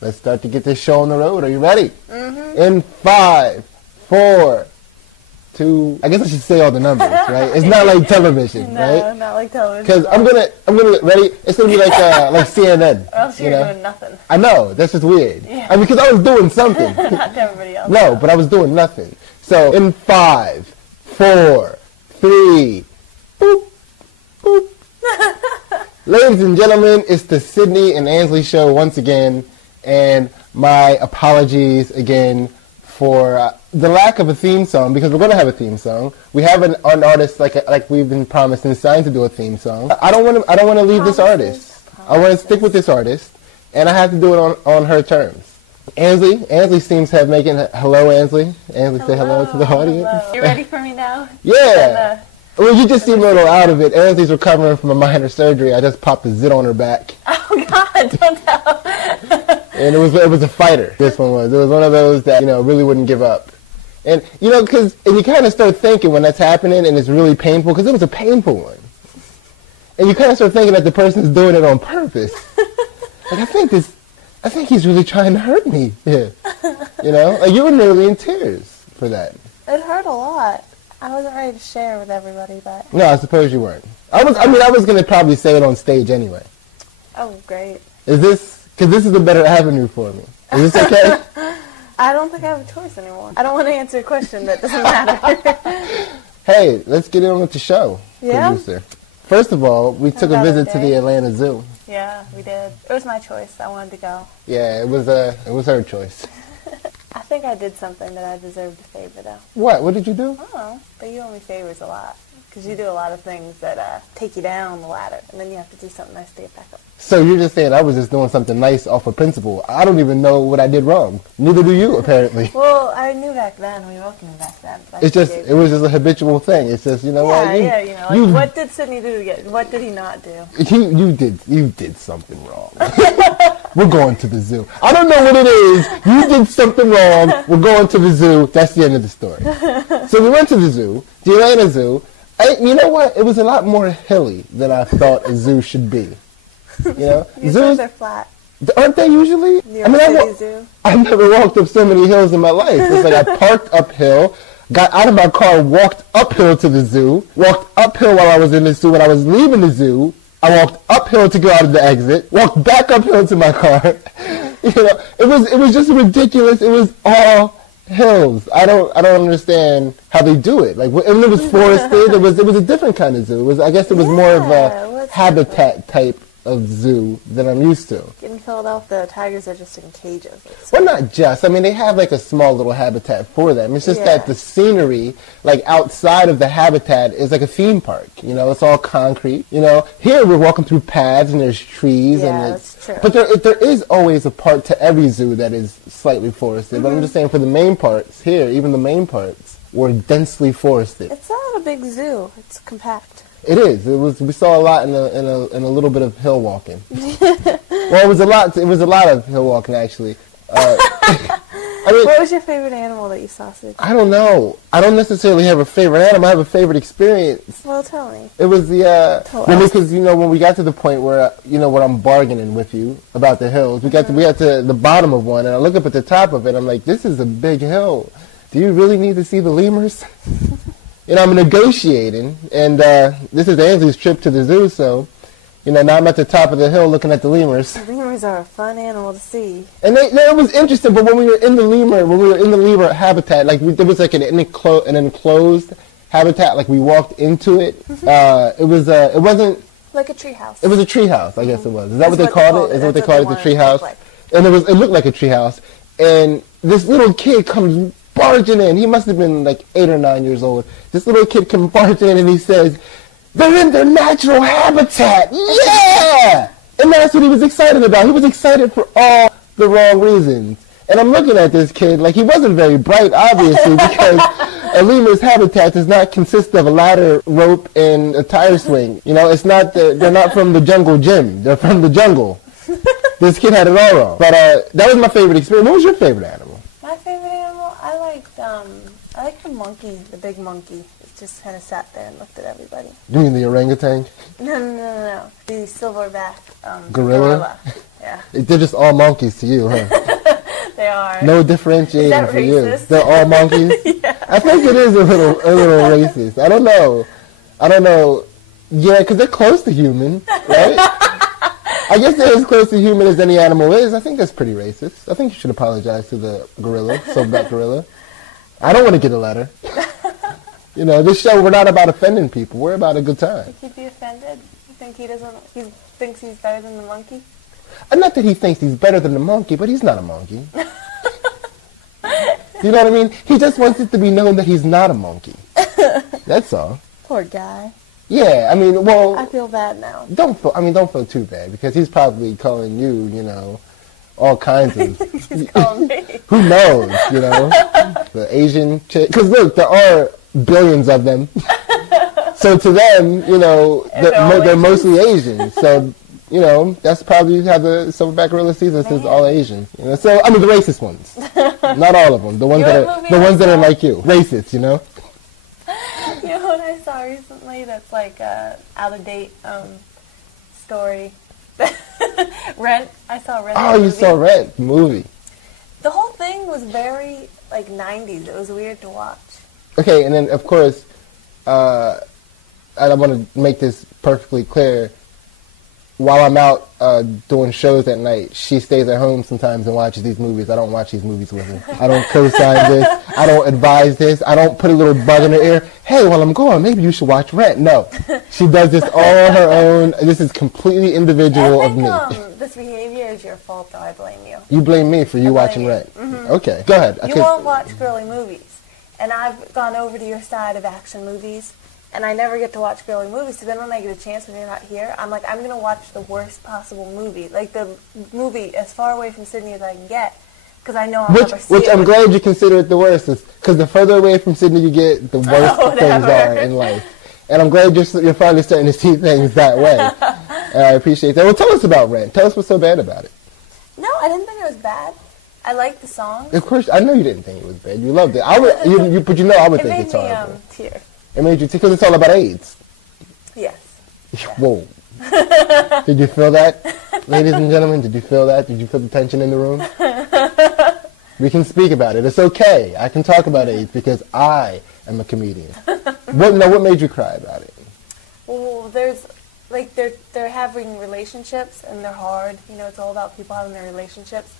let's start to get this show on the road. Are you ready? Mm-hmm. In 5, 4, 2. I guess I should say all the numbers, right? It's not like television, no, right? No, not like television. Because I'm gonna ready. It's gonna be like CNN. Or else you're doing nothing. I know, that's just weird. Yeah. I mean, because I was doing something. Not to everybody else. No, but I was doing nothing. So in 5, 4, 3, boop, boop. Ladies and gentlemen, it's the Sidney and Ansley Show once again, and my apologies again for the lack of a theme song, because we're going to have a theme song. We have an artist like we've been promised and signed to do a theme song. I don't want to leave this artist. I want to stick with this artist, and I have to do it on her terms. Ansley seems to have making hello, Ansley. Ansley, say hello to the audience. Hello. You ready for me now? Yeah. Well, you just seem a little out of it. Ansley's recovering from a minor surgery. I just popped a zit on her back. Oh God! Don't tell. And it was a fighter. This one was. It was one of those that really wouldn't give up. And because you kind of start thinking when that's happening, and it's really painful because it was a painful one. And you kind of start thinking that the person's doing it on purpose. Like I think he's really trying to hurt me. Yeah. Like you were nearly in tears for that. It hurt a lot. I wasn't ready to share with everybody, but... No, I suppose you weren't. I was going to probably say it on stage anyway. Oh, great. Because this is a better avenue for me. Is this okay? I don't think I have a choice anymore. I don't want to answer a question that doesn't matter. Hey, let's get on with the show, producer. First of all, we took a visit to the Atlanta Zoo. Yeah, we did. It was my choice. I wanted to go. Yeah, it was her choice. I think I did something that I deserved a favor, though. What? What did you do? I don't know, but you owe me favors a lot. Because you do a lot of things that take you down the ladder, and then you have to do something nice to get back up. So you're just saying I was just doing something nice off of principle. I don't even know what I did wrong. Neither do you, apparently. Well, I knew back then. We both knew back then. It was just a habitual thing. It's just, what? What did Sidney do again? What did he not do? You did something wrong. We're going to the zoo. I don't know what it is. You did something wrong. We're going to the zoo. That's the end of the story. So we went to the zoo, the Atlanta Zoo. You know what? It was a lot more hilly than I thought a zoo should be. Zoos are flat. Aren't they usually? New York City Zoo. I've never walked up so many hills in my life. It's like I parked uphill, got out of my car, walked uphill to the zoo, walked uphill while I was in the zoo. When I was leaving the zoo, I walked uphill to go out of the exit, walked back uphill to my car. It was just ridiculous. It was all hills. I don't understand how they do it. Like, when it was forested, it was a different kind of zoo. I guess it was more of a habitat type of zoo than I'm used to. In Philadelphia, the tigers are just in cages. Well, not just. I mean, they have like a small little habitat for them. It's just that the scenery, like outside of the habitat, is like a theme park. It's all concrete. Here we're walking through paths and there's trees. Yeah, and that's true. But there is always a part to every zoo that is slightly forested. Mm-hmm. But I'm just saying for the main parts here, even the main parts were densely forested. It's not a big zoo. It's compact. It is. We saw a lot in a little bit of hill walking. Well, it was a lot of hill walking actually. What was your favorite animal that you saw, Sid? I don't know. I don't necessarily have a favorite animal. I have a favorite experience. Well, tell me. It was because when we got to the point where where I'm bargaining with you about the hills, we got to the bottom of one, and I look up at the top of it. I'm like, this is a big hill. Do you really need to see the lemurs? I'm negotiating, and this is Ansley's trip to the zoo, so, now I'm at the top of the hill looking at the lemurs. The lemurs are a fun animal to see. And it was interesting, but when we were in the lemur habitat, like there was like an enclosed habitat, like we walked into it. It wasn't like a treehouse. It was a treehouse, I guess it was. Is that what they called it? Is that what they called it, the treehouse? Like. And it looked like a treehouse, and this little kid comes barging in. He must have been like 8 or 9 years old. This little kid comes barging in and he says, "They're in their natural habitat." Yeah! And that's what he was excited about. He was excited for all the wrong reasons. And I'm looking at this kid like he wasn't very bright, obviously, because a lemur's habitat does not consist of a ladder, rope, and a tire swing. It's not. They're not from the jungle gym. They're from the jungle. This kid had it all wrong. But that was my favorite experience. What was your favorite animal? My favorite animal? I liked the monkey, the big monkey. It just kind of sat there and looked at everybody. You mean the orangutan? No. The silverback gorilla. Yeah. They're just all monkeys to you, huh? They are. No differentiating for you. racist? They're all monkeys? Yeah. I think it is a little racist. I don't know. Yeah, because they're close to human, right? I guess they're as close to human as any animal is. I think that's pretty racist. I think you should apologize to the gorilla, silverback gorilla. I don't want to get a letter. You know, this show, we're not about offending people. We're about a good time. Think he'd be offended? You think he thinks he's better than the monkey? Not that he thinks he's better than the monkey, but he's not a monkey. You know what I mean? He just wants it to be known that he's not a monkey. That's all. Poor guy. Yeah, I mean, well... I feel bad now. Don't feel too bad, because he's probably calling you, you know, all kinds of... He's calling me. Who knows, you know? The Asian chick... Because look, there are billions of them. So to them, you know, they're mostly Asian. So, you know, that's probably how the silverback gorilla sees us, as all Asian. You know? So, I mean, the racist ones. Not all of them. The ones that are like you. Racist, you know? You know what I saw recently that's like a out-of-date story? Rent. I saw Rent. Oh, you saw Rent, the movie. The whole thing was very, like, 90s. It was weird to watch. Okay, and then, of course, I want to make this perfectly clear. While I'm out doing shows at night, she stays at home sometimes and watches these movies. I don't watch these movies with her. I don't co-sign this. I don't advise this. I don't put a little bug in her ear. Hey, while I'm gone, maybe you should watch Rent. No. She does this all on her own. This is completely individual of me. This behavior is your fault, though. I blame you. You blame me for you watching Rent. Mm-hmm. Okay, go ahead. You won't watch girly movies. And I've gone over to your side of action movies. And I never get to watch girly movies, so then when I get a chance when you're not here, I'm like, I'm going to watch the worst possible movie. Like the movie as far away from Sydney as I can get, because I know I'll never see it. Which I'm glad you consider it the worst, because the further away from Sydney you get, the worse things are in life. And I'm glad you're finally starting to see things that way. And I appreciate that. Well, tell us about Rent. Tell us what's so bad about it. No, I didn't think it was bad. I liked the song. Of course, I know you didn't think it was bad. You loved it. I would think it's horrible. It made me tear. It made you tear because it's all about AIDS. Yes. Whoa. Did you feel that? Ladies and gentlemen, did you feel that? Did you feel the tension in the room? We can speak about it. It's okay. I can talk about AIDS because I am a comedian. What made you cry about it? Well, there's, like, they're having relationships and they're hard. You know, it's all about people having their relationships.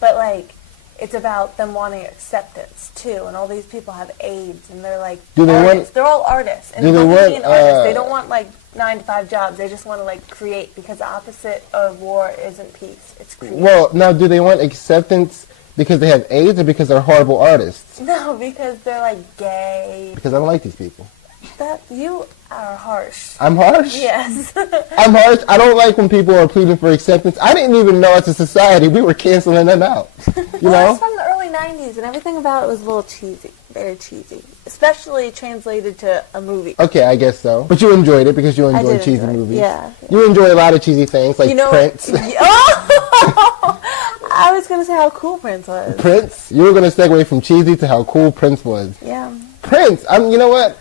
But, like, it's about them wanting acceptance, too. And all these people have AIDS, and they're, like, artists. They're all artists. And artists. They don't want, like, 9-to-5 jobs. They just want to, like, create, because the opposite of war isn't peace. It's creation. Well, now, do they want acceptance because they have AIDS or because they're horrible artists? No, because they're, like, gay. Because I don't like these people. You are harsh. I'm harsh? Yes. I'm harsh. I don't like when people are pleading for acceptance. I didn't even know as a society we were canceling them out. You know? It's from the early 90s, and everything about it was a little cheesy. Very cheesy. Especially translated to a movie. Okay, I guess so. But you enjoyed it because you enjoy cheesy movies. Yeah. You enjoy a lot of cheesy things, like Prince. Oh! I was going to say how cool Prince was. Prince? You were going to segue from cheesy to how cool Prince was. Yeah. Prince, you know what?